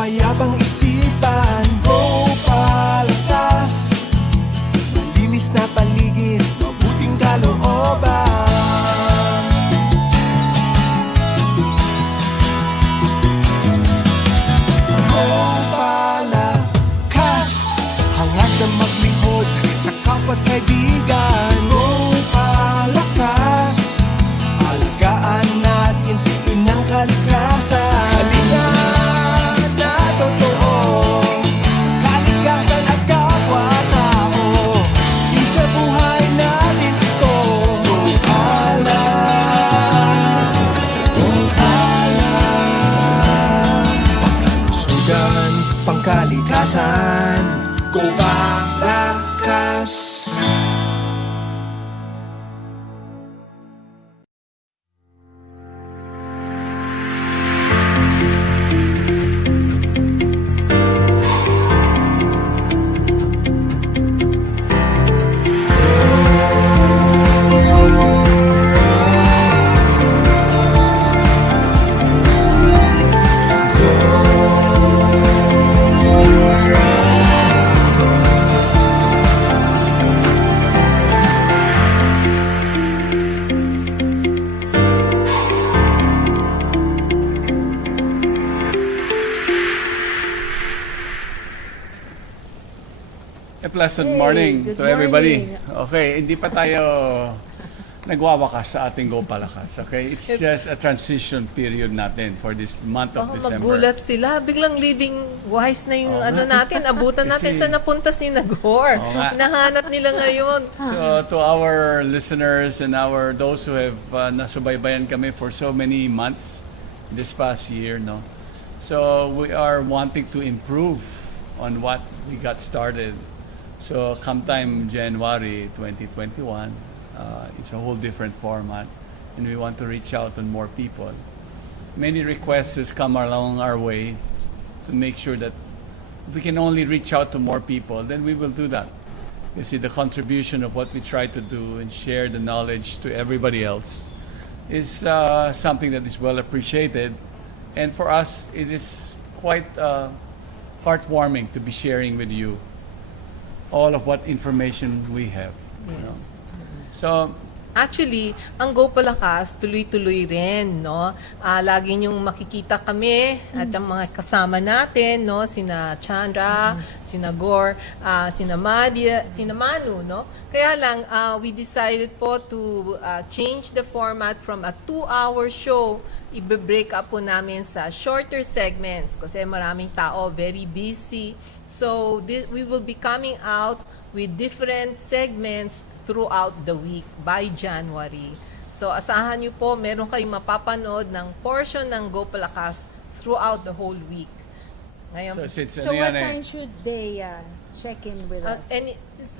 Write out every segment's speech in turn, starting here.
Payapang isipan, Gopalakas. Malinis na paligid, mabuting kalooban. Gopalakas, hangad na maglingkod sa kapwa't kaibigan. Gopalakas, alagaan natin si inang kalikasan. Halika na totoo sa kalikasan at kapwa-tao. Isa buhay natin ito. Gopala, Gopala. Pagkalusugan, pangkalikasan, Gopalakas. A pleasant morning good to everybody. morning. Okay, hindi pa tayo nagwawakas sa ating Gopalakas. Okay, it's just a transition period natin for this month of December. Magulat sila. Biglang living wise na yung natin. Abutan natin Kasi- sa napunta si Nagor. Nahanap nila ngayon. So to our listeners and those who have nasubaybayan kami for so many months this past year, no. So we are wanting to improve on what we got started. So come time January 2021, it's a whole different format, and we want to reach out to more people. Many requests has come along our way to make sure that if we can only reach out to more people, then we will do that. You see, the contribution of what we try to do and share the knowledge to everybody else is something that is well appreciated, and for us, it is quite heartwarming to be sharing with you all of what information we have. You know? Yes. So, Actually, ang Gopalakas, tuloy-tuloy rin, no? Lagi niyong makikita kami at ang mga kasama natin, no? Sina Chandra, sina Gor, sina Madia, sina Manu, no? Kaya lang, we decided po to change the format from a 2-hour show. Ibe-break up po namin sa shorter segments kasi maraming tao, very busy. So, we will be coming out with different segments throughout the week by January. So, asahan nyo po, meron kayong mapapanood ng portion ng Gopalakas throughout the whole week. Ngayon, So what time should they check in with us?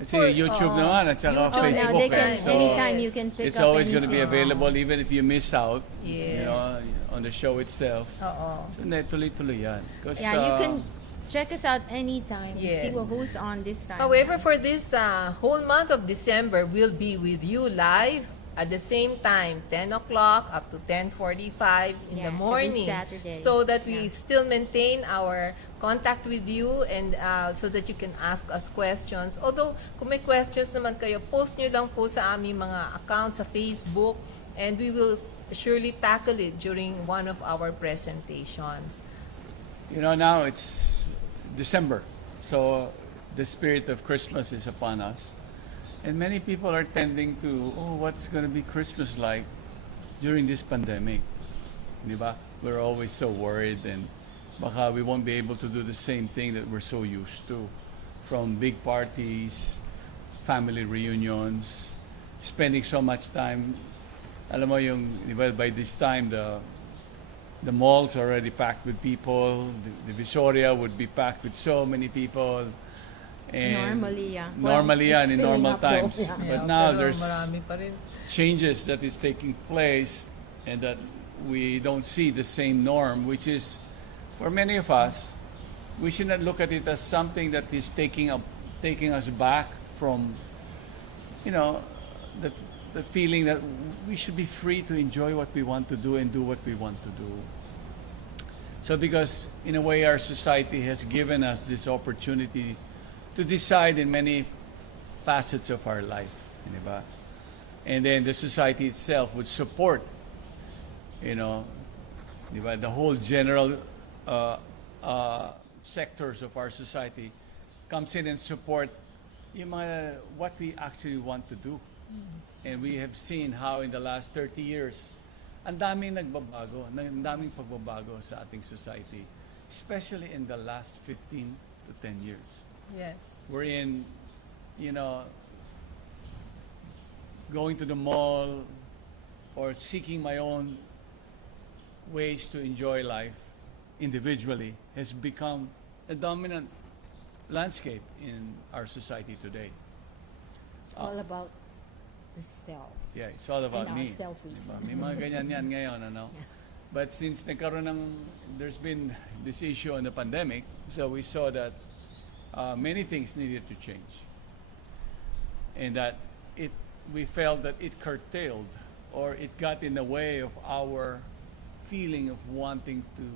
YouTube naman at saka YouTube, Facebook. They can, So, anytime you can pick it's up always going to be anything. available even if you miss out, you Yes. know, on the show itself. Oo. So, tuloy-tuloy yan. 'Cause, Yeah, you can Check us out anytime. Yes. See who's on this time. However, for this whole month of December, we'll be with you live at the same time, 10 o'clock up to 10:45 in Yeah, the every morning. Saturday. So that we Yeah. still maintain our contact with you and so that you can ask us questions. Although, kung may questions naman kayo, post nyo lang po sa aming mga accounts sa Facebook and we will surely tackle it during one of our presentations. You know, now it's December, so the spirit of Christmas is upon us. And many people are tending to, what's going to be Christmas like during this pandemic? Di ba? We're always so worried and baka we won't be able to do the same thing that we're so used to. From big parties, family reunions, spending so much time. Alam mo yung, di ba, by this time, the malls are already packed with people. The Visoria would be packed with so many people. And Normally, yeah. Normally, Well, yan, in it's filling normal up though, times. yeah. But now pero there's marami pa rin. changes that is taking place and that we don't see the same norm, which is, for many of us, we should not look at it as something that is taking us back from, you know, the feeling that we should be free to enjoy what we want to do and do what we want to do. So because, in a way, our society has given us this opportunity to decide in many facets of our life, di ba? And then the society itself would support, you know, di ba, the whole general sectors of our society comes in and support yung mga, what we actually want to do. And we have seen how in the last 30 years, ang daming nagbabago, ang daming pagbabago sa ating society, especially in the last 15 to 10 years. Yes. We're in, you know, going to the mall or seeking my own ways to enjoy life individually has become a dominant landscape in our society today. It's all about the self. Yeah, it's all about And our me. selfies. Diba? May mga ganyan yan ngayon, ano? But since there's been this issue on the pandemic, so we saw that many things needed to change. And that we felt that it curtailed or it got in the way of our feeling of wanting to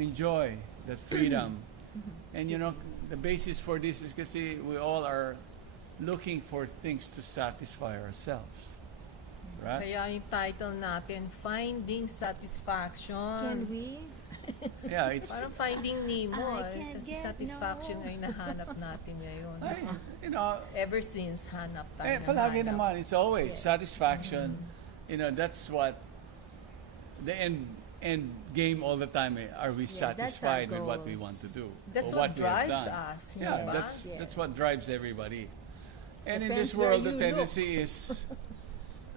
enjoy that freedom. And you know, the basis for this is kasi we all are looking for things to satisfy ourselves. Right? Kaya yung title natin, Finding Satisfaction. Can we? Yeah, it's Parang Finding Nemo. I can't get Satisfaction no. ay nahanap natin ngayon. ay, you know, Ever since, hanap tayo ng palagi hanap. naman, it's always Yes. satisfaction. You know, that's what the end game all the time. Are we Yeah, that's satisfied our with what goal. we want to do? That's or what we have drives done? us, hindi Yeah, ba? that's Yes. what drives everybody. And in Depends this world, where the you tendency is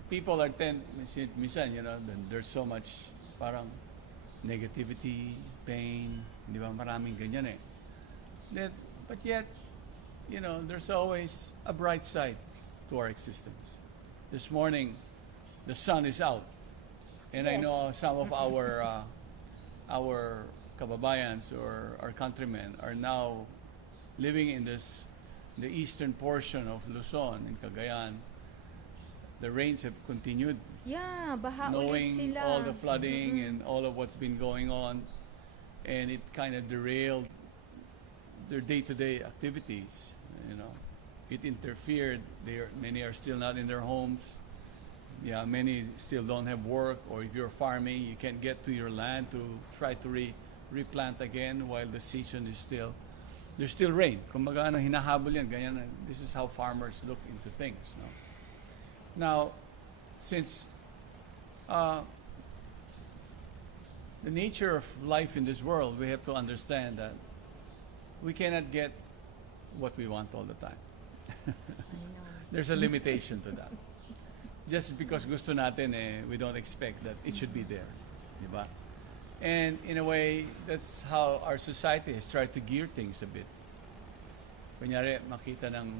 people are minsan, you know, there's so much parang negativity, pain, di ba? Maraming ganyan eh. But yet, you know, there's always a bright side to our existence. This morning, the sun is out. And I Yes. know some of our kababayans or our countrymen are now living in the eastern portion of Luzon, in Cagayan. The rains have continued, Yeah, baha ulit knowing sila. all the flooding and all of what's been going on, and it kind of derailed their day-to-day activities. You know, it interfered. Many are still not in their homes. Yeah, many still don't have work, or if you're farming, you can't get to your land to try to replant again while the season is still. There's still rain. Kumbaga, ano, hinahabol yan. Ganyan, this is how farmers look into things. No? Now, since the nature of life in this world, we have to understand that we cannot get what we want all the time. There's a limitation to that. Just because gusto natin, we don't expect that it should be there. Diba? And in a way, that's how our society has tried to gear things a bit. Kunyari, makita ng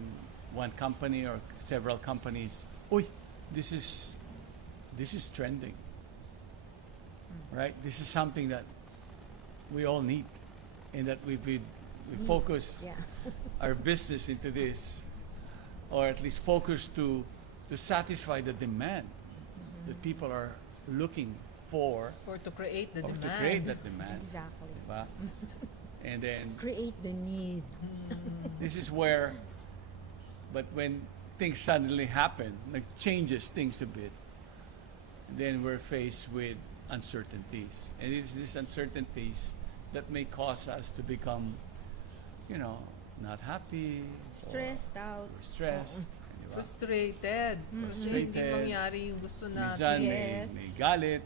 one company or several companies, uy, this is trending. Right? This is something that we all need. and that we focus Yeah. our business into this, or at least focus to satisfy the demand that people are looking for, Or to create the or demand. to create that demand. Exactly. Diba? And then Create the need. this is where, but when things suddenly happen, like changes things a bit, then we're faced with uncertainties. And it's these uncertainties that may cause us to become, not happy, Stressed out. or stressed. Di ba? Frustrated. Frustrated. Hindi mangyari yung gusto Minsan natin. Yes. may galit.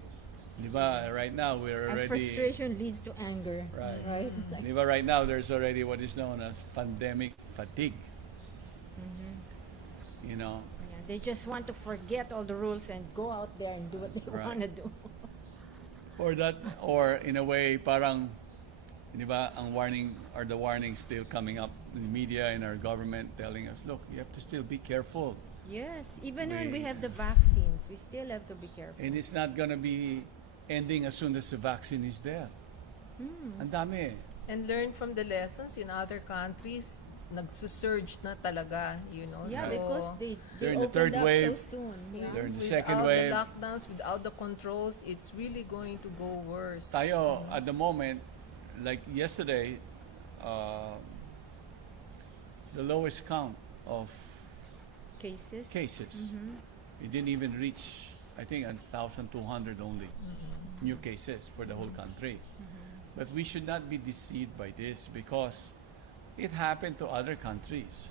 Di ba? Right now, we're And already... frustration leads to anger. Right. Right? Di ba? Right now, there's already what is known as pandemic fatigue. You know? Yeah, they just want to forget all the rules and go out there and do what they Right. want to do. Or in a way, parang, di ba, ang warning, or the warning still coming up in the media and our government telling us, look, you have to still be careful. Yes, even We- when we have the vaccines, we still have to be careful. And it's not gonna be ending as soon as the vaccine is there. Ang dami. And learn from the lessons in other countries. Nagsusurge na talaga, Yeah, So, because they During the third opened up wave, so soon. Yeah. during the without second the wave, lockdowns, without the controls, it's really going to go worse. tayo at the moment, like yesterday, the lowest count of Cases. cases, it didn't even reach, I think, 1,200 only new cases for the whole country. But we should not be deceived by this because it happened to other countries.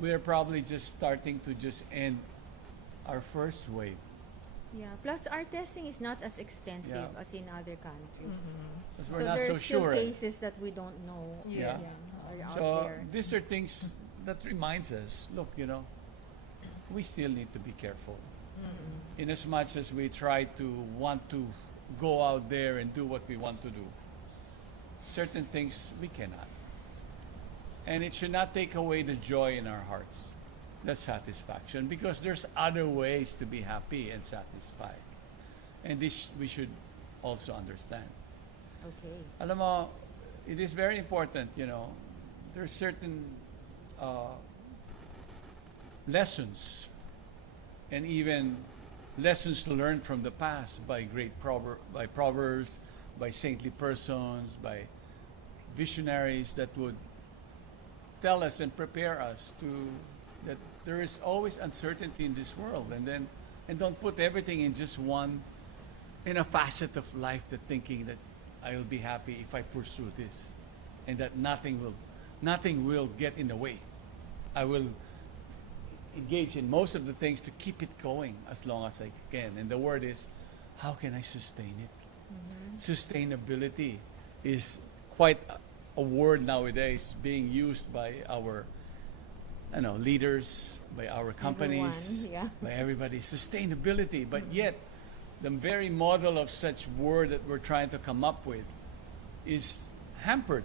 We are probably just starting to just end our first wave. Yeah. Plus, our testing is not as extensive Yeah. as in other countries. Because So we're not there's so still sure. cases that we don't know. Yes. Are out So there. these are things that reminds us, look, we still need to be careful. In as much as we try to want to go out there and do what we want to do, certain things we cannot. And it should not take away the joy in our hearts, the satisfaction, because there's other ways to be happy and satisfied. And this we should also understand. Okay. Alam mo, it is very important, there's certain lessons and even lessons to learn from the past by great by proverbs, by saintly persons, by visionaries that would tell us and prepare us to that there is always uncertainty in this world, and don't put everything in just one in a facet of life, that thinking that I will be happy if I pursue this, and that nothing will get in the way. I will engage in most of the things to keep it going as long as I can. And the word is, how can I sustain it? Sustainability is quite a word nowadays being used by our leaders, by our companies, Everyone, yeah. by everybody. Sustainability. But yet, the very model of such word that we're trying to come up with is hampered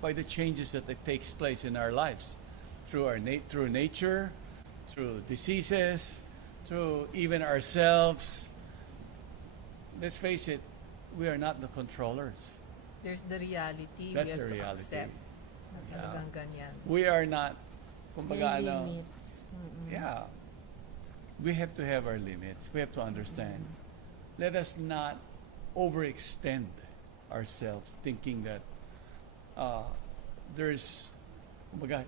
by the changes that takes place in our lives through through nature, through diseases, through even ourselves. Let's face it, we are not the controllers. There's the reality. That's we have the to reality. accept na talagang ganyan. We are not, May kumbaga, limits. yeah. We have to have our limits. We have to understand. Let us not overextend ourselves thinking that there's, kumbaga,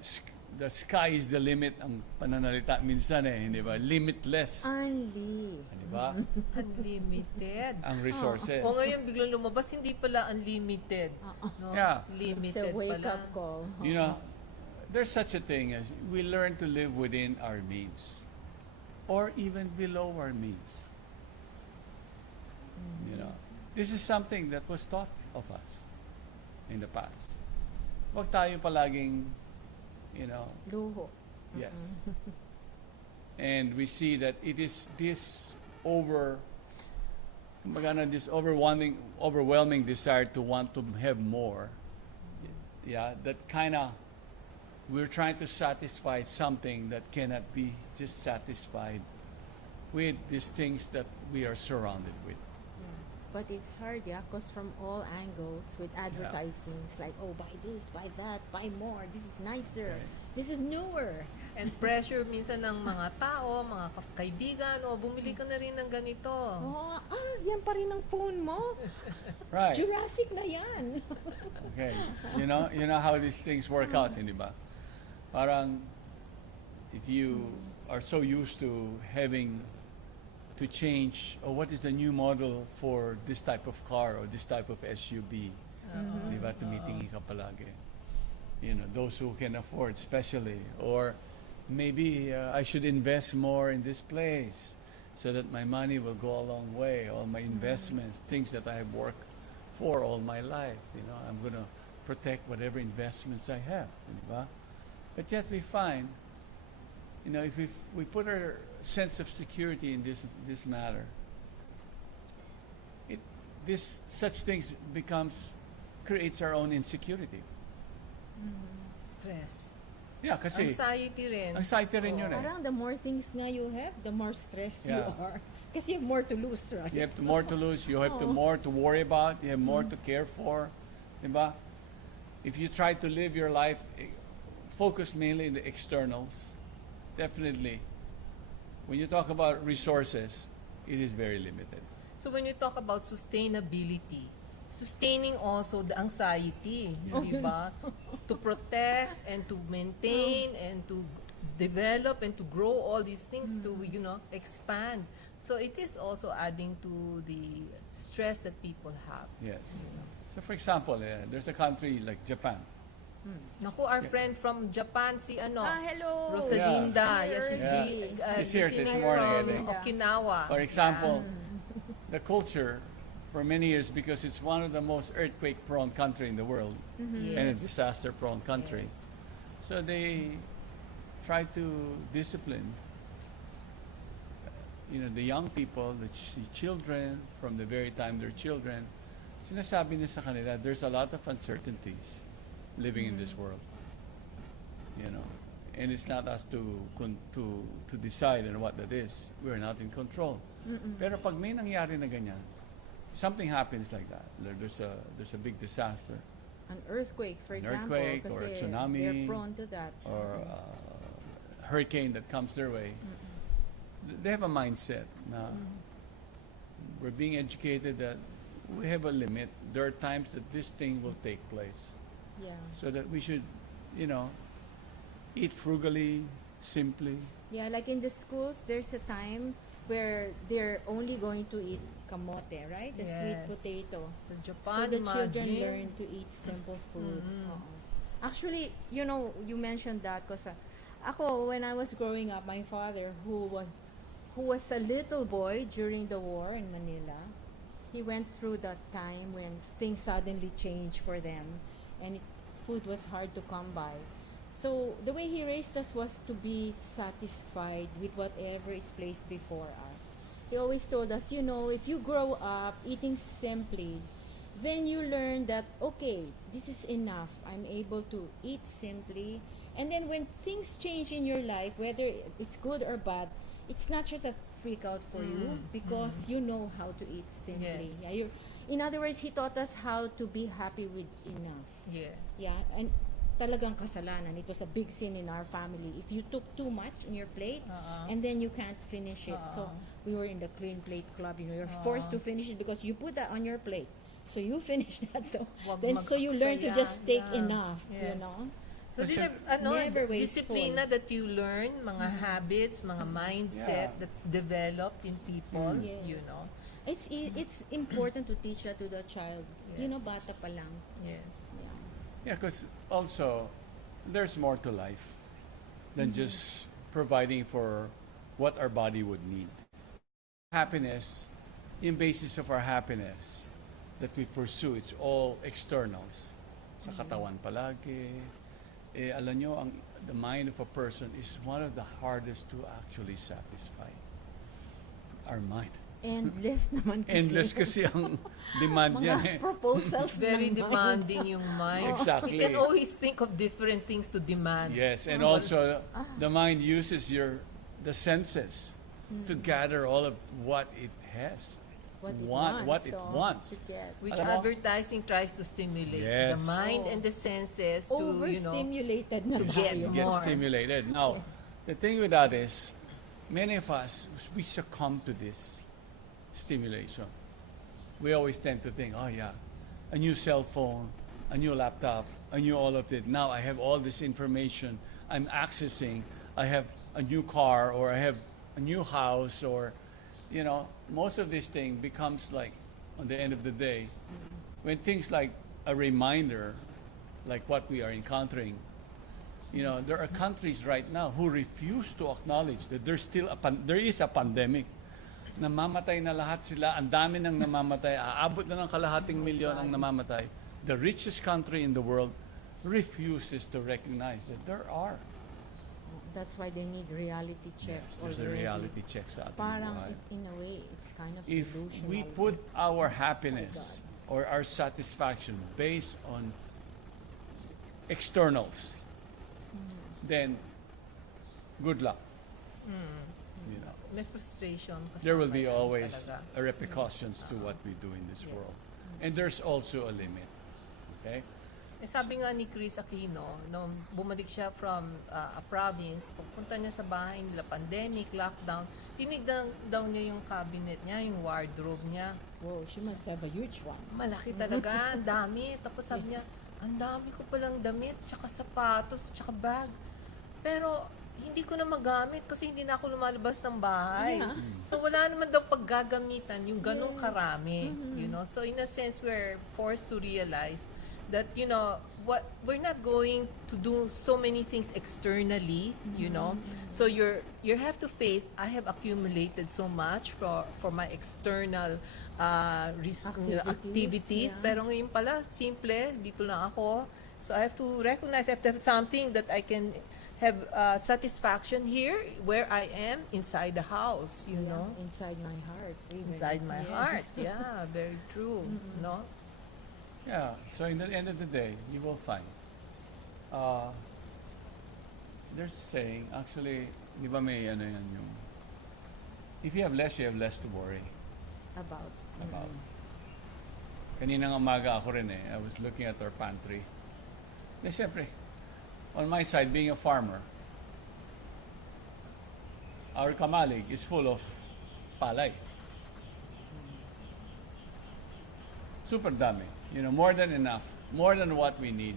the sky is the limit ang pananalita minsan hindi ba? Limitless. Only. Di ba? Unlimited. Ang resources. O ngayon biglang lumabas, hindi pala unlimited. No? Yeah. It's Limited a wake pala. up call. You know, there's such a thing as we learn to live within our means or even below our means. This is something that was taught of us in the past. Huwag tayo palaging, Luho. yes. And we see that it is this overwhelming desire to want to have more. Yeah, that kind of we're trying to satisfy something that cannot be just satisfied with these things that we are surrounded with. But it's hard, yeah, because from all angles with advertising, it's like, oh, buy this, buy that, buy more. This is nicer. This is newer. And pressure minsan ng mga tao, mga kaibigan, bumili ka na rin ng ganito. Oh, yan pa rin ang phone mo. Right. Jurassic na yan. Okay. You know how these things work out, hindi ba? Parang if you are so used to having to change, or what is the new model for this type of car or this type of SUV, di ba? Tumitingin ka palagi. You know, those who can afford, especially, or maybe I should invest more in this place so that my money will go a long way. All my investments, things that I have worked for all my life, you know, I'm going to protect whatever investments I have, di ba? But yet we find, you know, if we put our sense of security in this matter, such things creates our own insecurity. Stress. Yeah, kasi Anxiety rin. anxiety rin yun eh. Parang the more things nga you have, the more stressed you Yeah. are. Kasi you have more to lose, right? You have more to lose, you have more to worry about, you have more to care for, diba? If you try to live your life, focus mainly in the externals, definitely, when you talk about resources, it is very limited. So when you talk about sustainability, sustaining also the anxiety, di ba? To protect and to maintain and to develop and to grow all these things to, expand. So it is also adding to the stress that people have. Yes. So for example, there's a country like Japan. Naku, our friend from Japan, si Hello. Rosalinda. Yes. She's Yeah. She's here this listening morning, I from think. Okinawa. For example, the culture for many years, because it's one of the most earthquake-prone country in the world and a disaster-prone country. Yes. So they try to discipline, the young people, the children, from the very time they're children. Sinasabi niya sa kanila, there's a lot of uncertainties living in this world, and it's not us to decide on what that is. We're not in control. Pero pag may nangyari na ganyan, something happens like that. There's a big disaster, An earthquake, for An example. earthquake or a kasi tsunami they're prone to that. or a hurricane that comes their way. They have a mindset na we're being educated that we have a limit. There are times that this thing will take place. Yeah. So that we should, eat frugally, simply. Yeah, like in the schools, there's a time where they're only going to eat kamote, right? The sweet Yes. potato. Sa So Japan, the children imagine. learn to eat simple food. Oo. Actually, you mentioned that because ako, when I was growing up, my father, who was a little boy during the war in Manila, he went through that time when things suddenly changed for them and food was hard to come by. So the way he raised us was to be satisfied with whatever is placed before us. He always told us, if you grow up eating simply, then you learn that, okay, this is enough. I'm able to eat simply. And then when things change in your life, whether it's good or bad, it's not just a freak out for you because you know how to eat simply. Yes. Yeah, in other words, he taught us how to be happy with enough. Yes. Yeah, and talagang kasalanan. It was a big sin in our family. If you took too much in your plate, and then you can't finish it. So we were in the clean plate club. You're forced to finish it because you put that on your plate. So you finish that. So Wag so you learn to mag-aksaya. just take Yeah. enough. Yes. So So these are never wasteful. disiplina that you learn, mga habits, mga mindset Yeah. that's developed in people, Yes. It's important to teach that to the child. Yes. Bata pa lang. Yes. Yeah. Yeah, because also there's more to life than just providing for what our body would need. Happiness, in basis of our happiness that we pursue, it's all externals. Sa katawan palagi. Alam nyo, the mind of a person is one of the hardest to actually satisfy. Our mind. Endless naman kasi. Endless kasi ang demand niya. Mga proposals Very ng mind. demanding yung mind. Exactly. You can always think of different things to demand. Yes, and also the mind uses the senses to gather all of what it has what it what wants. it so, wants. to get. Which Alam mo? advertising tries to stimulate Yes. the mind Oh. and the senses to, Overstimulated na to tayo. get Get more. stimulated. Now, the thing with that is, many of us, we succumb to this stimulation. We always tend to think, oh yeah, a new cell phone, a new laptop, a new all of it. Now I have all this information I'm accessing. I have a new car, or I have a new house, or, you know, most of this thing becomes like, on the end of the day, when things like a reminder, like what we are encountering, you know, there are countries right now who refuse to acknowledge that there is a pandemic. Namamatay na lahat sila, ang dami nang namamatay, aabot na ng kalahating milyon ang namamatay. The richest country in the world refuses to recognize that there are. That's why they need reality checks. Yes, there's a already. reality check sa ating Parang buhay. in a way, it's kind of If delusional. we put our happiness or our satisfaction based on externals, then good luck. You know, may frustration. there will be kasama yan always talaga. repercussions to what we do in this Yes. world. And there's also a limit. Okay? Eh, sabi nga ni Chris Aquino, nung bumalik siya from a province, pupunta niya sa bahay nila, pandemic, lockdown, tinignan daw niya yung cabinet niya, yung wardrobe niya. Whoa, she must have a huge one. Malaki talaga, ang dami. Tapos sabi niya, ang dami ko palang damit, tsaka sapatos, tsaka bag. Pero hindi ko na magamit kasi hindi na ako lumalabas ng bahay. Yeah. So wala naman daw paggagamitan yung ganong karami. You know? So in a sense, we're forced to realize that, you know, what we're not going to do so many things externally, you know. So you have to face, I have accumulated so much for my external activities. yeah. Pero ngayon pala, simple, dito lang ako. So I have to recognize, I have to have something that I can have satisfaction here, where I am, inside the house, you know. Inside my heart. even. Inside my Yes. heart. Yeah, very true. No? Yeah, so in the end of the day, you will find. There's a saying, actually, di ba may ano yan yung, if you have less to worry About. about. Kaninang umaga ako rin I was looking at our pantry. Eh, siyempre, on my side, being a farmer, our kamalig is full of palay. Super dami. You know, more than enough. More than what we need.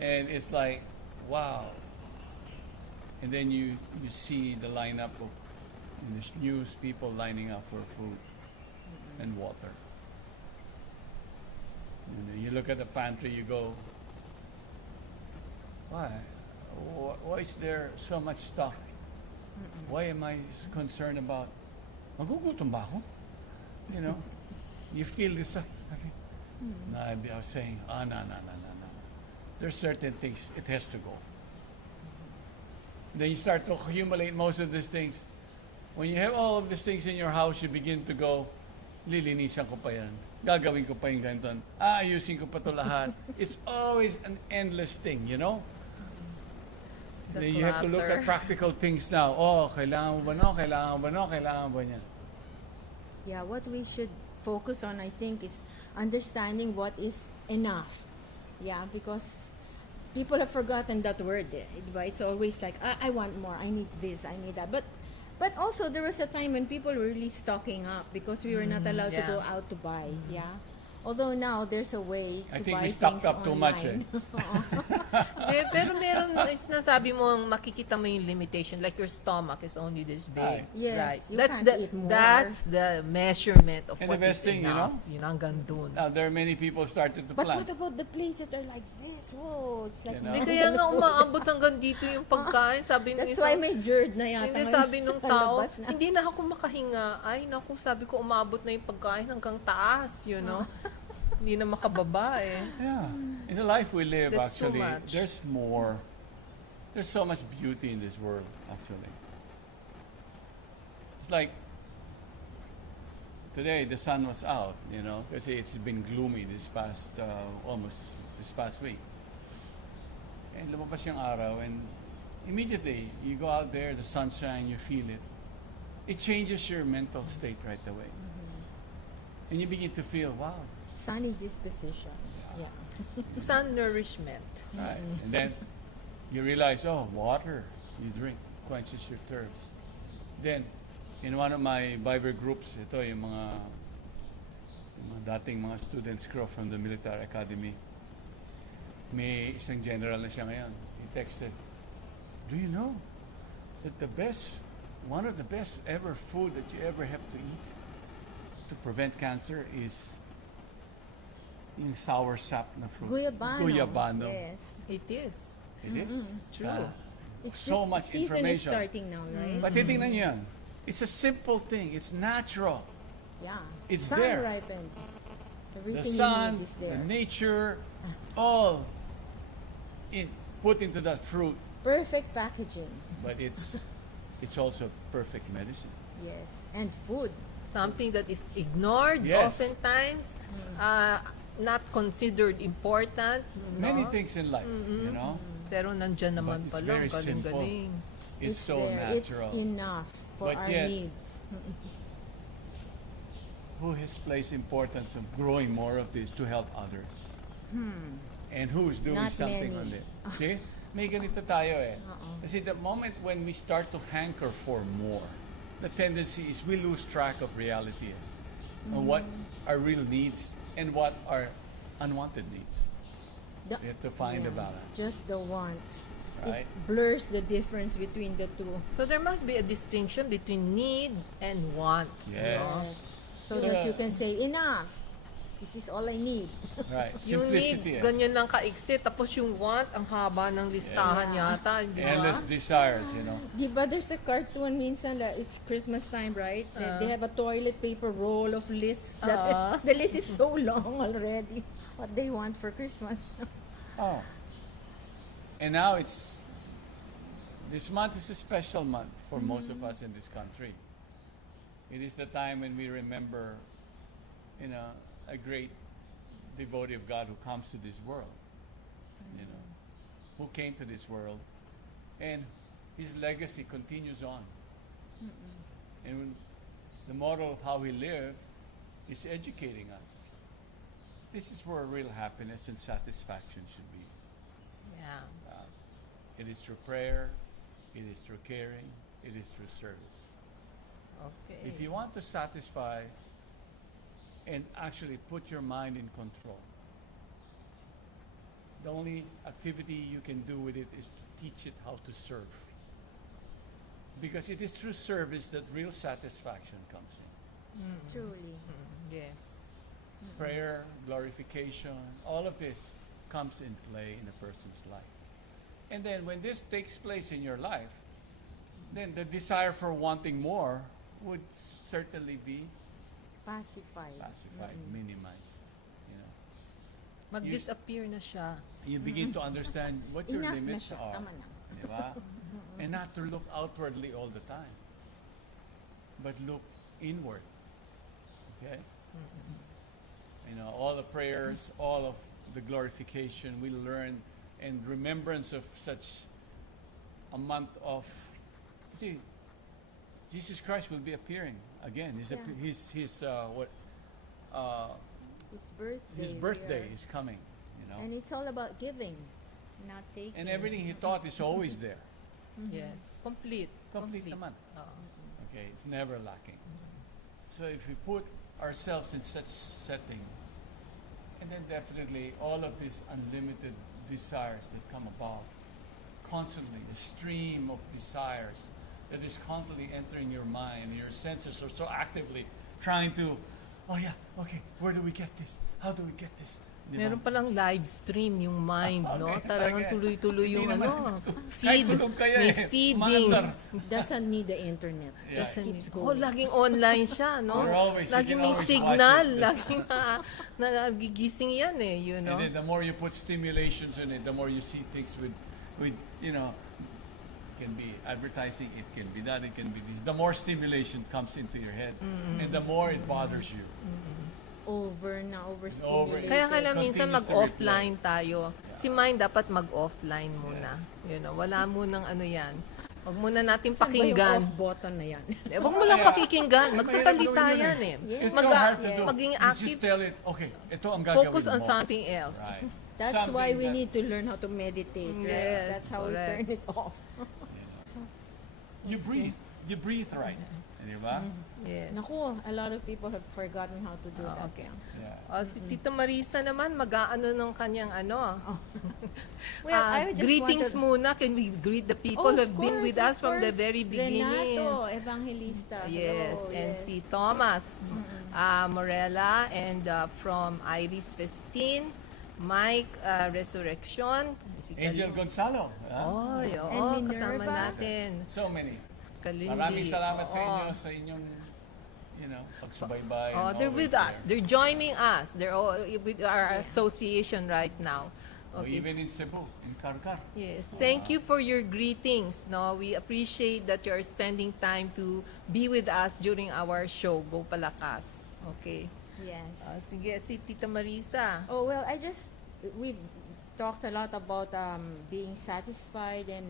And it's like, wow. And then you see the lineup of, in this news, people lining up for food and water. You know, you look at the pantry, you go, why? Why is there so much stuff? Why am I concerned about, magugutom ba ako? You know, you feel this. No, I was saying, no. There's certain things, it has to go. Then you start to accumulate most of these things. When you have all of these things in your house, you begin to go, lilinisan ko pa yan. Gagawin ko pa yung ganito. Aayusin ko pa ito lahat. It's always an endless thing, you know? The Then you have to look clutter. at practical things now. Oh, kailangan mo ba no? Kailangan mo ba no? Kailangan mo ba niya? Yeah, what we should focus on, I think, is understanding what is enough. Yeah, because people have forgotten that word. Diba? It's always like, I want more, I need this, I need that. But also, there was a time when people were really stocking up because we were not allowed to yeah. go out to buy. Yeah. Although now, there's a way I to think buy we stocked things up too much, online. Pero meron, sinasabi mo, makikita mo yung limitation, like your stomach is only this big. Right. Yes, Right. you That's can't the eat more. that's the measurement of And what the best is thing, you enough. know? Yun hanggang dun. Now, there are many people started to But plan. what about the places that are like this? Whoa, it's like... You know? Hindi kaya nga umaabot hanggang dito yung pagkain. Sabi nung That's why isang, may GERD na yata. hindi ngayon. sabi nung tao, Lalabas na. hindi na ako makahinga. Ay, naku, sabi ko umabot na yung pagkain hanggang taas, you know? Hindi na makababa Yeah. In the life we live, That's too actually, much. there's more. There's so much beauty in this world, actually. It's like today the sun was out, you know, because it's been gloomy this past week. And lumabas yung araw, and immediately you go out there, the sunshine, you feel it. It changes your mental state right away. And you begin to feel, wow. Sunny disposition. Yeah. Sun nourishment. Right. And then you realize, oh, water you drink quenches your thirst. Then, in one of my Bible groups, ito yung mga dating mga students ko from the military academy, may isang general na siya ngayon. He texted, do you know that one of the best ever food that you ever have to eat to prevent cancer is yung sour sap na fruit. Guyabano. Yes. It is. It is. It's true. It's So just much season information. is starting now, right? But titingnan niyo yan. It's a simple thing. It's natural. Yeah. It's sun there. ripened. The Everything sun, you need is there. the nature, all put into that fruit. Perfect packaging. But it's also perfect medicine. Yes. And food. Something that is ignored Yes. oftentimes, not considered important. Many no? things in life, you know. Pero nandyan But naman it's pala, very simple. galing-galing. It's so there. natural. It's enough for But our yet- needs. Who has placed importance of growing more of this to help others? And who is doing Not something many. on it? See? May ganito tayo eh. Kasi the moment when we start to hanker for more, the tendency is we lose track of reality and what are real needs and what are unwanted needs. The- We have to find a yeah, balance. Just the wants. Right. It blurs the difference between the two. So there must be a distinction between need and want. Yes. So So that the- you can say, enough. This is all I need. Right. Yung need, Simplicity. ganyan lang kaiksi. Tapos yung want, ang haba ng listahan yata. Di ba? Endless desires, you know. Diba there's a cartoon minsan it's Christmas time, right? They have a toilet paper roll of lists that the list is so long already. What they want for Christmas. Oh. And now this month is a special month for most of us in this country. It is the time when we remember, a great devotee of God who comes to this world, who came to this world, and his legacy continues on. And the model of how he lived is educating us. This is where real happiness and satisfaction should be. Yeah. It is through prayer, it is through caring, it is through service. Okay. If you want to satisfy and actually put your mind in control, the only activity you can do with it is to teach it how to serve. Because it is through service that real satisfaction comes in. Truly. Yes. Prayer, glorification, all of this comes in play in a person's life. And then when this takes place in your life, then the desire for wanting more would certainly be Pacified. pacified, minimized. Mag-disappear na siya. You begin to understand what your Enough na limits siya. are. Tama na. Di ba? And not to look outwardly all the time, but look inward. Okay? All the prayers, all of the glorification we learn, and remembrance of such a month of. See, Jesus Christ will be appearing again. Yeah. His birthday is coming. And it's all about giving, not taking. And everything he taught is always there. Yes. Complete. Complete naman. Okay, it's never lacking. So if we put ourselves in such setting, and then definitely all of these unlimited desires that come about, constantly, a stream of desires that is constantly entering your mind, your senses are so actively trying to, oh yeah, okay, where do we get this? How do we get this? Di ba? Meron palang live stream yung mind, no? Okay, Talagang okay. tuloy-tuloy yung Hindi naman feed. kahit tulog kayo May eh, feeding. umaandar. Doesn't need the internet. Yeah. Just keeps Oh, going. laging online siya, no? You're always- you Laging can may always signal. watch it. Laging nagigising yan eh, you know? And then the more you put stimulations in it, the more you see things with it can be advertising, it can be that, it can be this. The more stimulation comes into your head, and the more it bothers you. Overstimulated. Kaya kailangan minsan Continues to mag-offline tayo. Si mind dapat mag-offline muna. Wala munang ano yan. Huwag muna natin Saan ba yung pakinggan. off button na yan? Huwag mo lang pakikinggan. Magsasalita yan eh. Yes. It's so hard to do. Maging You just active. tell it, okay, ito ang gagawin Focus on mo. something else. Right. That's Something why we that- need to learn how to meditate. Right? Yes, That's how we correct. turn it off. You breathe. You breathe right. Di ba? Yes. Naku, a lot of people have forgotten how to do that. okay. Yeah. Si Tita Marissa naman, mag-aano ng kanyang ano. Well, I just Greetings wanted- muna. Can we greet the people Oh, who of have been with course, us from the of very course. beginning? Renato, Evangelista. Yes, Hello, and yes. si Thomas Morella, and from Iris Festin, Mike Resurrection, si Angel Gonzalo. Oh, And kasama Minerva. natin. So many. Kalindi. Maraming salamat sa Oo. inyo, sa inyong, pagsubaybay. Oh, and they're always with us. there. They're joining us. They're all with our association right now. Oh, Okay. even in Cebu, in Karkar. Yes. Thank you for your greetings. No, we appreciate that you are spending time to be with us during our show, Gopalakas. Okay. Yes. Sige, si Tita Marissa. Oh, well, we've talked a lot about being satisfied, and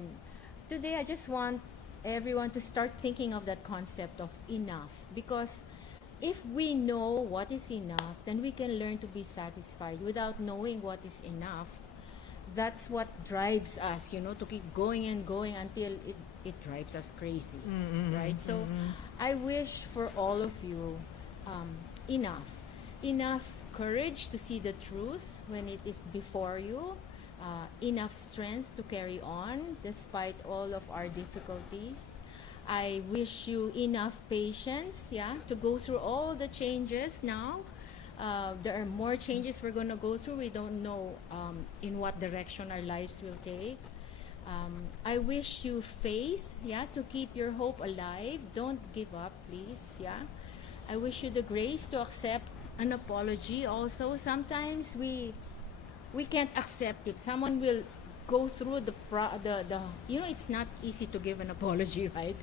today I just want everyone to start thinking of that concept of enough, because if we know what is enough, then we can learn to be satisfied. Without knowing what is enough, that's what drives us, to keep going and going until it drives us crazy, right? So I wish for all of you enough courage to see the truth when it is before you, enough strength to carry on despite all of our difficulties. I wish you enough patience, to go through all the changes now. There are more changes we're going to go through. We don't know in what direction our lives will take. I wish you faith, to keep your hope alive. Don't give up, please, I wish you the grace to accept an apology also. Sometimes we can't accept it. Someone will go through the it's not easy to give an apology, right?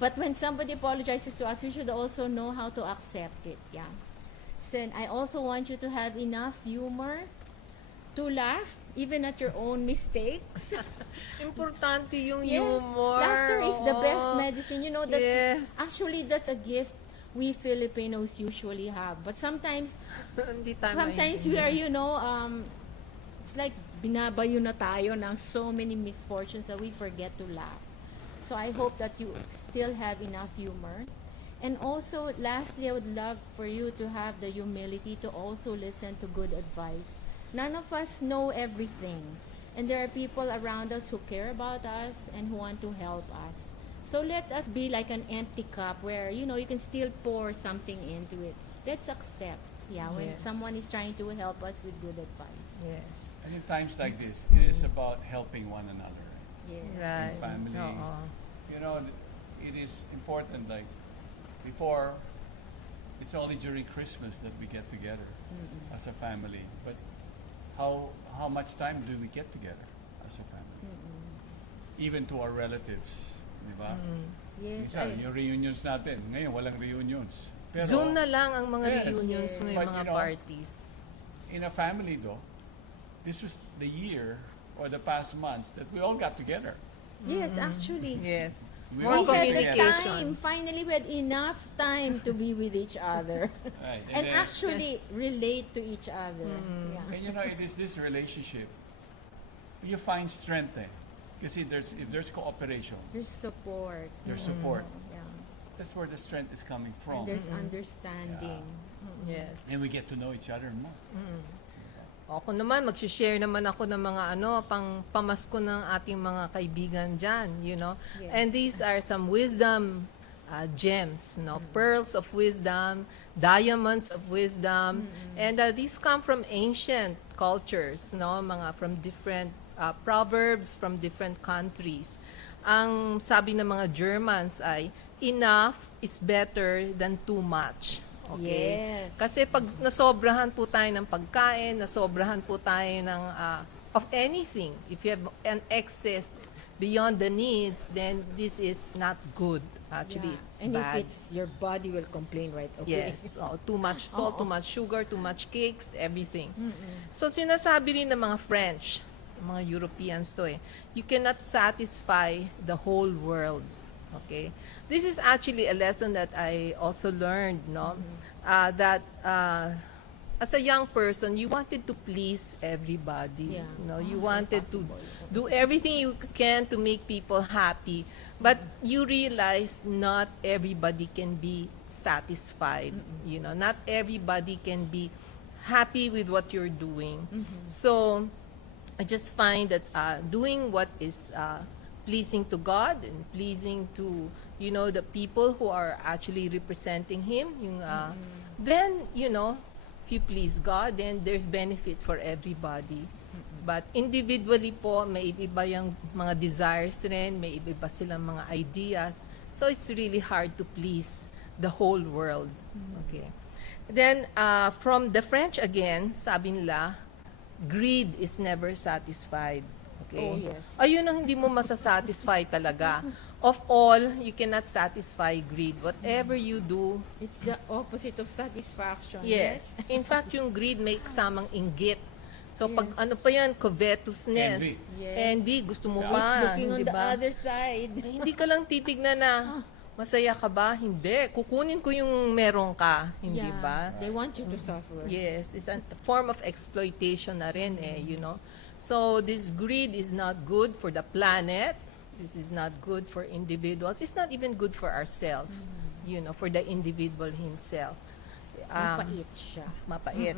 But when somebody apologizes to us, we should also know how to accept it, So I also want you to have enough humor to laugh even at your own mistakes. Importante yung Yes, humor. laughter is the best Oo. medicine. That's Yes. actually that's a gift we Filipinos usually have. But sometimes Hindi tayo we are, it's like binabayo na tayo ng so many misfortunes that we forget to laugh. So I hope that you still have enough humor. And also, lastly, I would love for you to have the humility to also listen to good advice. None of us know everything. And there are people around us who care about us and who want to help us. So let us be like an empty cup where, you can still pour something into it. Let's accept, when Yes. someone is trying to help us with good advice. Yes. And in times like this, it is about helping one another. Yes. Right. Family. Oo. It is important, like, before, it's only during Christmas that we get together as a family. But how much time do we get together as a family? Even to our relatives, di ba? Yes. Minsan, yung reunions natin, ngayon walang reunions. Pero, Zoom na lang ang mga Yes. reunions Yes. ng But, mga parties. in a family though, this was the year or the past months that we all got together. Yes, actually. Yes. We More all We had the communication. time. Finally, we had enough time to be with each other Right. and then- actually relate to each other. Yeah. And it is this relationship, you find strength Kasi if there's cooperation, There's support. there's support. Yeah. That's where the strength is coming And from. there's understanding. Yes. And we get to know each other more. Ako naman, mag-share naman ako ng mga pang pamasko ng ating mga kaibigan dyan, Yes. And these are some wisdom gems, pearls of wisdom, diamonds of wisdom, and these come from ancient cultures, mga from different proverbs from different countries. Ang sabi ng mga Germans ay, enough is better than too much. Okay? Yes. Kasi pag nasobrahan po tayo ng pagkain, nasobrahan po tayo ng of anything, if you have an excess beyond the needs, then this is not good. Actually, Yeah. it's And bad. if it's your body will complain right away. Yes. Too much salt, too much sugar, too much cakes, everything. So sinasabi rin ng mga French, mga Europeans to eh. You cannot satisfy the whole world. Okay? This is actually a lesson that I also learned, no? That as a young person, you wanted to please everybody. Yeah. You know, you wanted to do everything you can to make people happy, but you realize not everybody can be satisfied. You know, not everybody can be happy with what you're doing. So I just find that doing what is pleasing to God and pleasing to, you know, the people who are actually representing Him, yung, then, you know, if you please God, then there's benefit for everybody. But individually po, may iba yung mga desires rin, may iba silang mga ideas. So it's really hard to please the whole world. Okay. Then, from the French again, sabi nila, greed is never satisfied. Okay? Oh, yes. Ayun ang hindi mo masasatisfy talaga. Of all, you cannot satisfy greed. Whatever you do, It's the opposite of satisfaction. yes. In fact, yung greed may kasamang inggit. So, pag Yes. ano pa yan, covetousness. Envy. Yes. Envy, gusto mo It's pa. looking on di the ba? other side. Eh, hindi ka lang titignan na, masaya ka ba? Hindi. Kukunin ko yung meron ka. Hindi Yeah. ba? They want you to suffer. Yes, it's a form of exploitation na rin eh, you know. So, this greed is not good for the planet. This is not good for individuals. It's not even good for ourselves, you know, for the individual himself. Mapait siya. Mapait.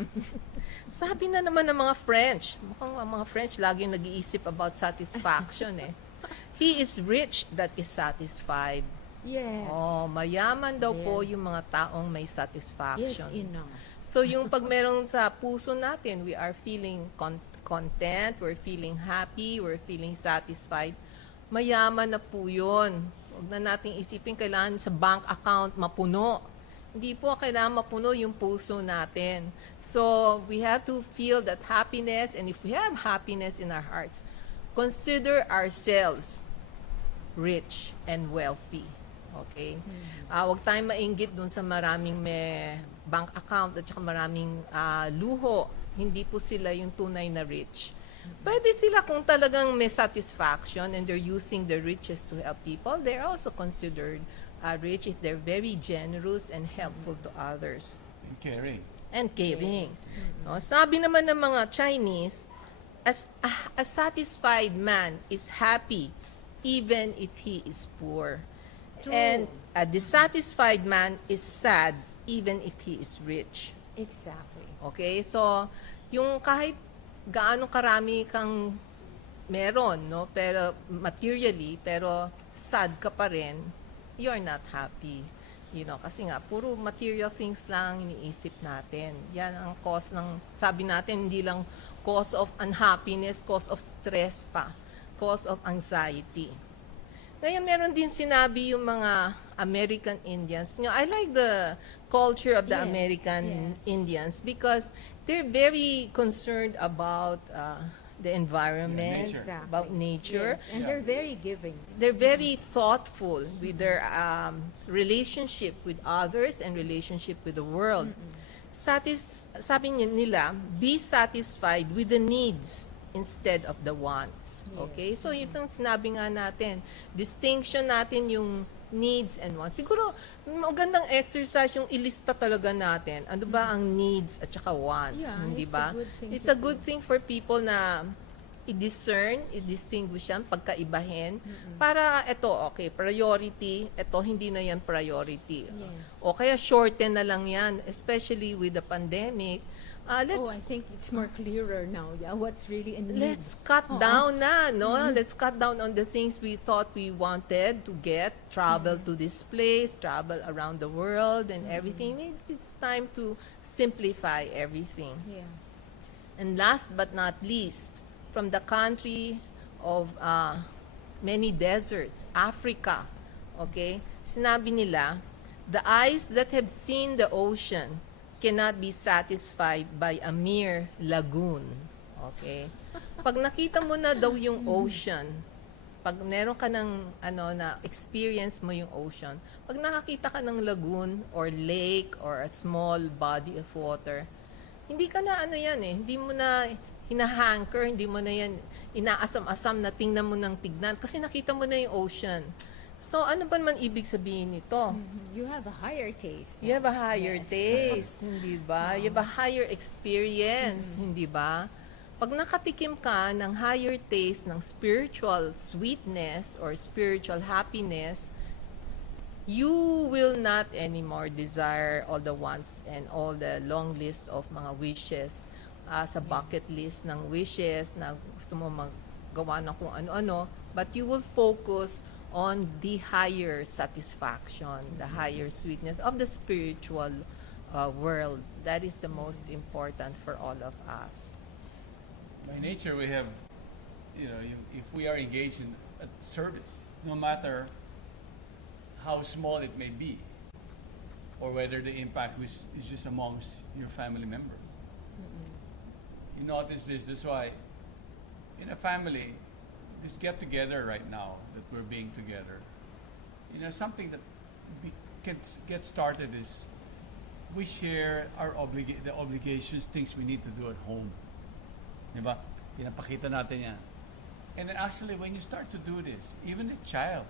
Sabi na naman ng mga French, mukhang ang mga French laging nag-iisip about satisfaction eh. He is rich that is satisfied. Yes. Oh, mayaman daw po Yeah. yung mga taong may Yes, satisfaction. enough. So yung pag merong sa puso natin, we are feeling content, we're feeling happy, we're feeling satisfied, mayaman na po yun. Huwag na nating isipin kailangan sa bank account mapuno. Hindi po kailangan mapuno yung puso natin. So we have to feel that happiness, and if we have happiness in our hearts, consider ourselves rich and wealthy. Okay? Huwag tayong mainggit dun sa maraming may bank account at saka maraming luho. Hindi po sila yung tunay na rich. Pwede sila kung talagang may satisfaction and they're using the riches to help people. They're also considered rich if they're very generous and helpful to others. And caring. And caring. No? Sabi naman ng mga Chinese, a satisfied man is happy even if he is poor. True. And a dissatisfied man is sad even if he is rich. Exactly. Okay? So, yung kahit gaano karami kang meron, no? Pero materially, pero sad ka pa rin, you're not happy. You know, kasi nga, puro material things lang iniisip natin. Yan ang cause ng, sabi natin, hindi lang cause of unhappiness, cause of stress pa, cause of anxiety. Ngayon, meron din sinabi yung mga American Indians. You know, I like the culture of the Yes, American yes. Indians because they're very concerned about the environment, nature. Exactly. about nature. Yes. And they're very giving. They're very thoughtful with their relationship with others and relationship with the world. Sabi nila, be satisfied with the needs instead of the wants. Okay? So, itong sinabi nga natin, distinction natin yung needs and wants. Siguro, magandang exercise yung ilista talaga natin. Ano ba ang needs at saka wants? Yeah, Hindi it's ba? a good thing It's to a good thing for people na i-discern, i-distinguish yan, pagkaibahin. Para ito, okay, priority, ito hindi na yan priority. Yeah. O kaya shorten na lang yan, especially with the pandemic. I Let's think it's more clearer now. Yeah, what's really a need. let's cut down na, no? Let's cut down on the things we thought we wanted to get, travel to this place, travel around the world and everything. Maybe it's time to simplify everything. Yeah. And last but not least, from the country of many deserts, Africa, okay? Sinabi nila, the eyes that have seen the ocean cannot be satisfied by a mere lagoon. Okay? Pag nakita mo na daw yung ocean, pag meron ka ng na experience mo yung ocean, pag nakakita ka ng lagoon or lake or a small body of water, hindi ka na yan eh, hinahanker, hindi mo na yan inaasam-asam na tingnan mo ng tignan kasi nakita mo na yung ocean. So, ano ba naman ibig sabihin nito? You have a higher taste. You have a higher Yes. taste, hindi ba? You have a higher experience, hindi ba? Pag nakatikim ka ng higher taste ng spiritual sweetness or spiritual happiness, you will not anymore desire all the wants and all the long list of mga wishes sa bucket list ng wishes na gusto mo magawa ng kung ano-ano, but you will focus on the higher satisfaction, the higher sweetness of the spiritual world. That is the most important for all of us. By nature, we have, if we are engaged in a service, no matter how small it may be, or whether the impact is just amongst your family members. You notice this. That's why, in a family, this get together right now that we're being together. Something that can get started is we share our the obligations, things we need to do at home. Diba? Pinapakita natin yan. And then actually, when you start to do this, even a child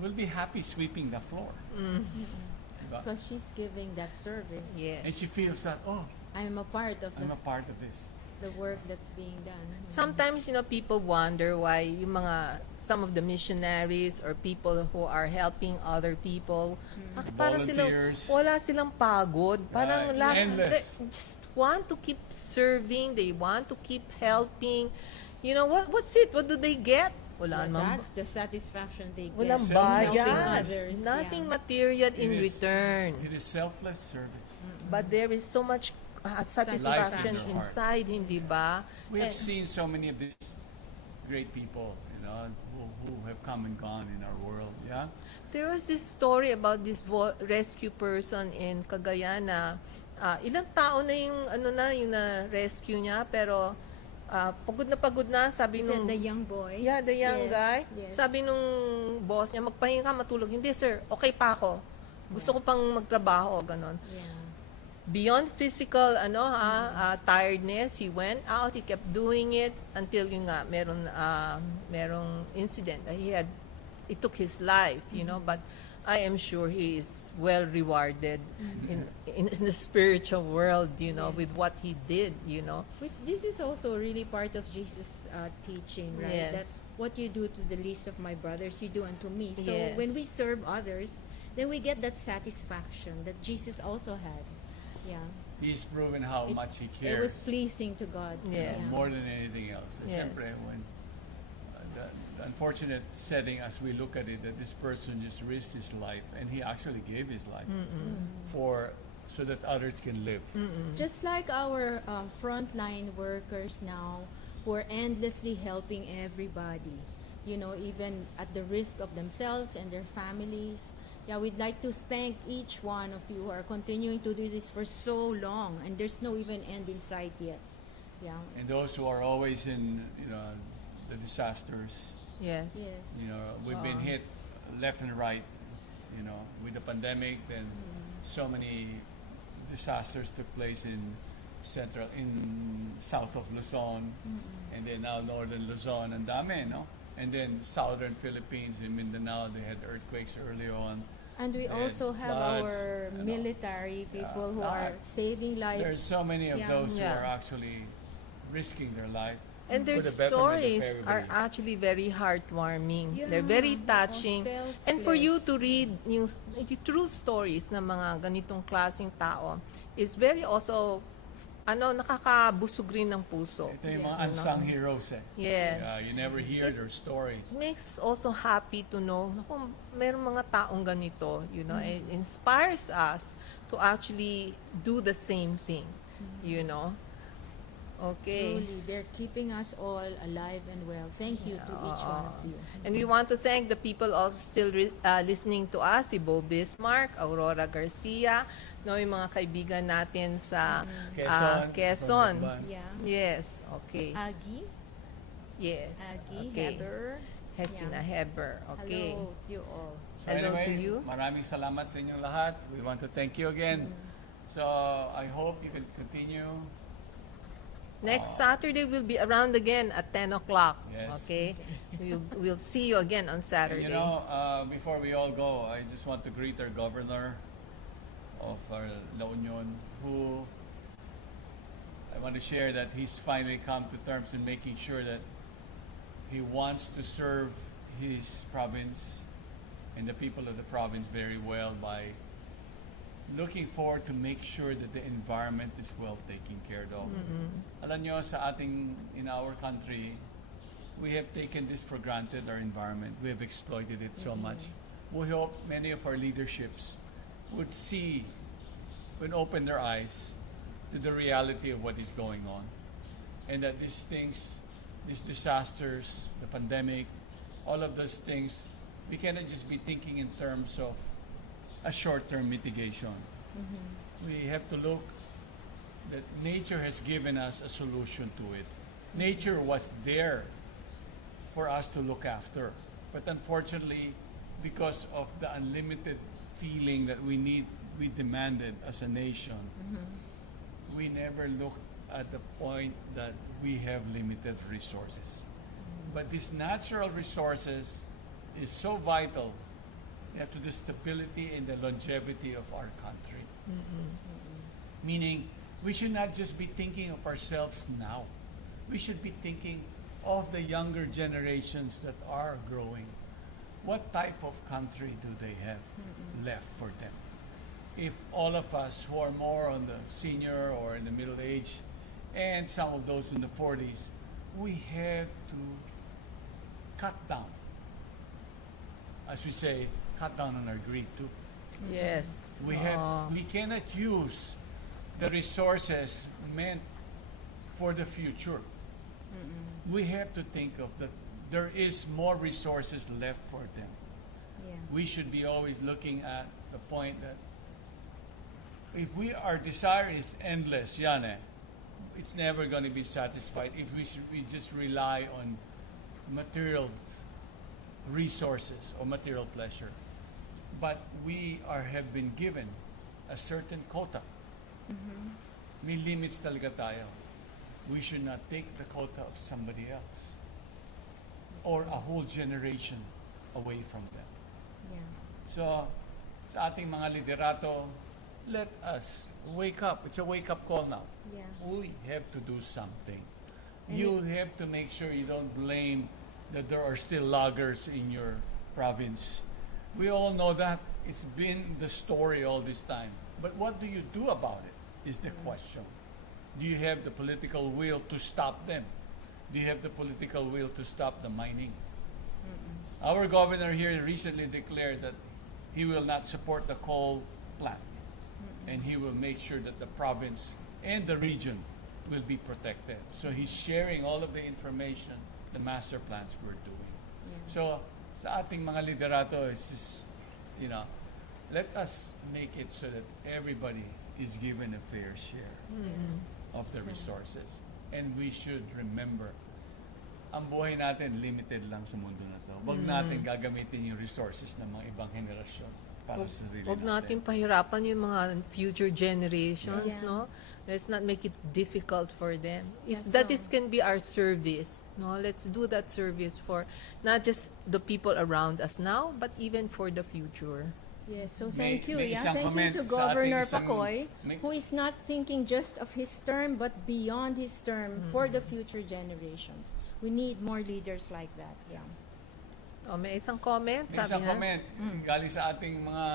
will be happy sweeping the floor. Diba? Because she's giving that service. Yes. And she feels that, oh, I'm a part of I'm a part of this. the work that's being done. Sometimes, people wonder why some of the missionaries or people who are helping other people, bakit parang Volunteers. wala silang pagod. Parang Right. Endless. they just want to keep serving, they want to keep helping. What's it? What do they get? Wala Well, namang that's the satisfaction they get. walang Selfless bayad. others, Nothing yeah. material in It is- return. It is selfless service. But there is so much satisfaction Life in the heart. inside, hindi ba? We have Eh, seen so many of these great people, who have come and gone in our world. Yeah. There was this story about this rescue person in Cagayan na ilang tao na yung na-rescue niya, pero pagod na, sabi Is it nung... the young boy? Yeah, the young Yes, guy. yes. Sabi nung boss niya, magpahinga ka, matulog. Hindi, sir, okay pa ako. Gusto ko pang magtrabaho, ganon. Yeah. Beyond physical tiredness, he went out, he kept doing it until merong incident that it took his life, but I am sure he is well rewarded in the spiritual world, with what he did, But this is also really part of Jesus' teaching, right? Yes. That what you do to the least of my brothers, you do unto me. So Yes. when we serve others, then we get that satisfaction that Jesus also had. Yeah. He's proven how much he It was cares. pleasing to God. Yes. More than anything else. So, Yes. syempre, when the unfortunate setting as we look at it, that this person just risked his life, and he actually gave his life so that others can live. Just like our frontline workers now who are endlessly helping everybody, even at the risk of themselves and their families. Yeah, we'd like to thank each one of you who are continuing to do this for so long, and there's no even end in sight yet. Yeah. And those who are always in, the disasters. Yes. Yes. We've been hit left and right, with the pandemic. Then so many disasters took place in south of Luzon, and then now northern Luzon, and dami, no? And then southern Philippines, in Mindanao, they had earthquakes early on. And we And also have floods, our military people who are lahat. saving lives. There's so many of Yeah. those who Yeah. are actually risking their life. And their for the betterment of stories are everybody. actually very heartwarming. Yeah, They're very all touching. And for you selfless. to read yung true stories ng mga ganitong klaseng tao is very also nakakabusog rin ng puso. Ito yung mga unsung heroes eh. Yes. You never hear their stories. It makes us also happy to know kung meron mga taong ganito, it inspires us to actually do the same thing, Okay. Truly, they're keeping us all alive and well. Thank you to each one of you. And we want to thank the people also still listening to us, si Bo Bismarck, Aurora Garcia, yung mga kaibigan natin sa Quezon. from Buwan. Yeah. Yes, okay. Aggie, Yes. Aggie, Okay. Heather. Hesina Heber. Okay. Hello to you all. So Hello anyway, to you. maraming salamat sa inyong lahat. We want to thank you again. So I hope you can continue Next Saturday we'll be around again at 10 o'clock. Yes. Okay? We'll see you again on And Saturday. before we all go, I just want to greet our governor of our La Union, who I want to share that he's finally come to terms in making sure that he wants to serve his province and the people of the province very well by looking forward to make sure that the environment is well taken care of. Alam nyo, in our country, we have taken this for granted, our environment. We have exploited it so much. We hope many of our leaderships would see, would open their eyes to the reality of what is going on. And that these things, these disasters, the pandemic, all of those things, we cannot just be thinking in terms of a short-term mitigation. We have to look that nature has given us a solution to it. Nature was there for us to look after. But unfortunately, because of the unlimited feeling that we demanded as a nation, we never looked at the point that we have limited resources. But these natural resources is so vital to the stability and the longevity of our country. Meaning, we should not just be thinking of ourselves now. We should be thinking of the younger generations that are growing. What type of country do they have left for them? If all of us who are more on the senior or in the middle age, and some of those in the 40s, we have to cut down. As we say, cut down on our greed too. Yes. We cannot use the resources meant for the future. We have to think of that there is more resources left for them. Yeah. We should be always looking at the point that if our desire is endless, it's never going to be satisfied if we just rely on material resources or material pleasure. But we have been given a certain quota. May limits talaga tayo. We should not take the quota of somebody else or a whole generation away from them. Yeah. So, sa ating mga liderato, let us wake up. It's a wake-up call now. Yeah. We have to do something. And You have to make sure you don't blame that there are still loggers in your province. We all know that. It's been the story all this time. But what do you do about it is the question. Do you have the political will to stop them? Do you have the political will to stop the mining? Our governor here recently declared that he will not support the coal plant. And he will make sure that the province and the region will be protected. So he's sharing all of the information, the master plans we're doing. Yeah. So sa ating mga liderato, it's just, let us make it so that everybody is given a fair share of the resources. And we should remember, ang buhay natin limited lang sa mundo na to. Huwag natin gagamitin yung resources ng mga ibang henerasyon para sa sarili Huwag natin natin. pahirapan yung mga future generations, Yeah. no? Let's not make it difficult for them. If Yeah, that so- is can be our service, no? Let's do that service for not just the people around us now, but even for the future. Yes, so May- thank you. may Yeah, isang thank you comment to sa ating Governor isang- Pacoy, may- who is not thinking just of his term, but beyond his term for the future generations. We need more leaders like that. Yeah. Oh, may isang comment, May sabi isang nga. comment galing sa ating mga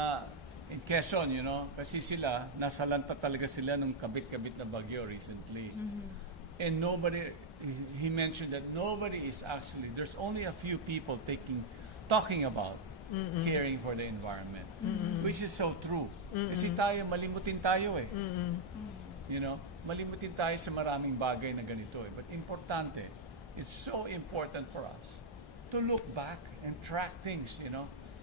in Quezon, kasi sila, nasalanta talaga sila nung kabit-kabit na bagyo recently. And he mentioned that nobody is actually, there's only a few people talking about caring for the environment, which is so true. Kasi malimutin tayo eh. Malimutin tayo sa maraming bagay na ganito eh. But importante, it's so important for us to look back and track things,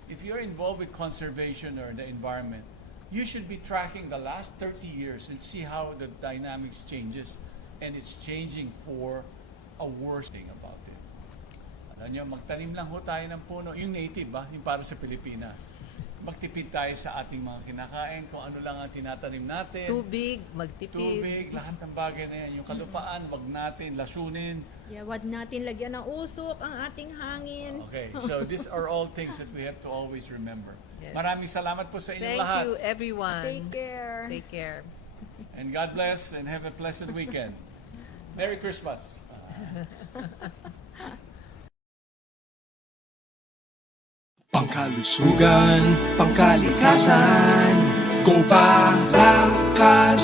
If you're involved with conservation or the environment, you should be tracking the last 30 years and see how the dynamics changes. And it's changing for a worse thing about it. Alam nyo, magtanim lang ho tayo ng puno. Yung native, yung para sa Pilipinas. Magtipid tayo sa ating mga kinakain, kung ano lang ang tinatanim natin. Tubig, magtipid. Tubig, lahat ng bagay na yan. Yung kalupaan, wag natin lasunin. Yeah, wag natin lagyan ng usok ang ating hangin. Okay, so these are all things that we have to always remember. Yes. Maraming salamat po sa inyong Thank lahat. you, everyone. Take care. Take care. And God bless and have a pleasant weekend. Merry Christmas. Pangkalusugan, pangkalikasan, Gopalakas.